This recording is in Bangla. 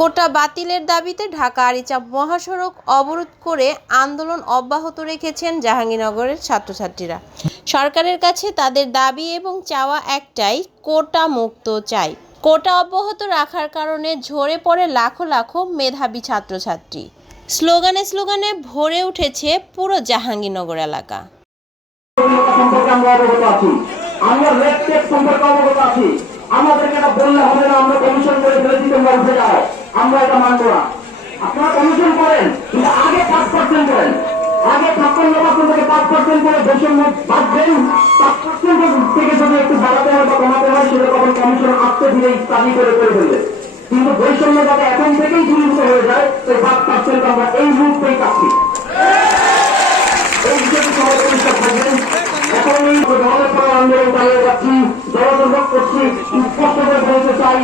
কোটা বাতিলের দাবিতে ঢাকা আরিচা মহাসড়ক অবরোধ করে আন্দোলন অব্যাহত রেখেছেন জাহাঙ্গীরনগরের ছাত্রছাত্রীরা। সরকারের কাছে তাদের দাবি এবং চাওয়া একটাই, কোটা মুক্ত চাই। কোটা অব্যাহত রাখার কারণে ঝরে পড়ে লাখো লাখো মেধাবী ছাত্রছাত্রী। স্লোগানে স্লোগানে ভরে উঠেছে পুরো জাহাঙ্গীরনগর এলাকা। আমাদেরকে এটা বললে হবে না, আমরা কমিশন করে ফেলেছি, তোমরা উঠে যাও, আমরা এটা মানবো না। আপনারা কমিশন করেন, কিন্তু আগে 5% করেন, আগে 56% থেকে 5% করে বৈষম্য বাদ দেন। 5% থেকে যদি একটু বাড়াতে হয় বা কমাতে হয়, সেটা তখন কমিশন আসতে ধীরে স্টাডি করে ফেলবে। কিন্তু বৈষম্য যাতে এখন থেকেই দূরীভূত হয়ে যায়, তো 5% আমরা এই মুহূর্তেই পাচ্ছি। এই বিষয়টি সবাই পরিষ্কার থাকবেন। এখন এই আন্দোলন চালিয়ে যাচ্ছি, জনদুর্ভোগ করছি, স্পষ্ট করে বলতে চাই